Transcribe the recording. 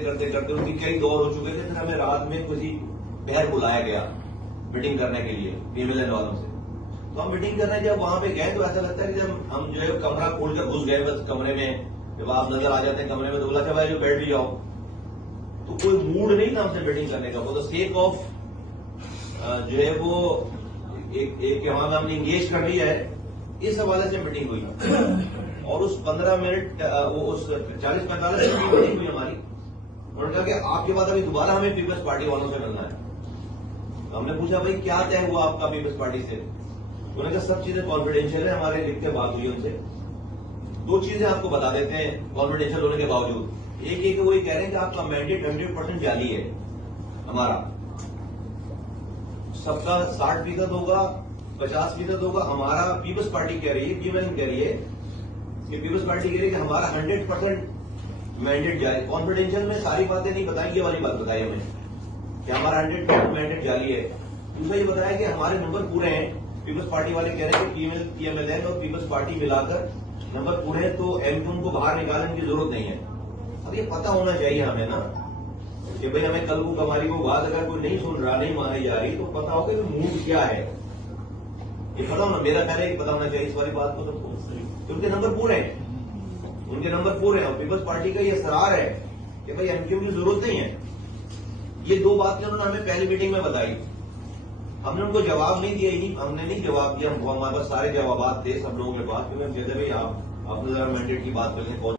करते करते उनकी कई दौर हो चुके थे। फिर हमें रात में किसी बहर बुलाया गया मीटिंग करने के लिए पीएमएलएन वालों से। तो हम मीटिंग करने जब वहां पे गए तो ऐसा लगता है कि जब हम जो है कमरा खोलकर घुस गए बस कमरे में, जब आप नजर आ जाते हैं कमरे में तो बोला भाई जो बैठ भी जाओ। तो कोई मूड नहीं था हमसे मीटिंग करने का। वो तो सेक ऑफ जो है वो एक वहां में हमने इंगेज कर लिया है, इस हवाले से मीटिंग हुई। और उस 15 मिनट उस 40-45 मिनट की मीटिंग हुई हमारी। उन्होंने कहा कि आपके बाद अभी दोबारा हमें पीपल्स पार्टी वालों से मिलना है। तो हमने पूछा भाई क्या तय हुआ आपका पीपल्स पार्टी से? उन्होंने कहा सब चीजें कॉन्फिडेंशियल है, हमारे लिख के बात हुई उनसे। दो चीजें आपको बता देते हैं कॉन्फिडेंशियल होने के बावजूद। एक वो ये कह रहे हैं कि आपका मैंडेट 100% जाली है। हमारा सबका 60% होगा, 50% होगा। हमारा पीपल्स पार्टी कह रही है, पीएमएलएन कह रही है कि पीपल्स पार्टी कह रही है कि हमारा 100% मैंडेट जाली। कॉन्फिडेंशियल में सारी बातें नहीं बताई, ये वाली बात बताई हमें कि हमारा 100% मैंडेट जाली है। दूसरा ये बताया कि हमारे नंबर पूरे हैं। पीपल्स पार्टी वाले कह रहे हैं कि पीएमएलएन और पीपल्स पार्टी मिलाकर नंबर पूरे हैं, तो एमक्यूएम को बाहर निकालने की जरूरत नहीं है। अब ये पता होना चाहिए हमें ना कि भाई हमें कल को कमारी को बात अगर कोई नहीं सुन रहा, नहीं मानी जा रही, तो पता होगा कि मूड क्या है। ये पता होना, मेरा पहले ही पता होना चाहिए इस वाली बात को सबको। तो उनके नंबर पूरे हैं, उनके नंबर पूरे हैं। और पीपल्स पार्टी का ये सरार है कि भाई एमक्यूएम की जरूरत नहीं है। ये दो बातें उन्होंने हमें पहली मीटिंग में बताई। हमने उनको जवाब नहीं दिया ही, हमने नहीं जवाब दिया। हमको हमारे पास सारे जवाब थे सब लोगों के पास, क्योंकि हम कहते भाई आप अपने जरा मैंडेट की बात करें कौन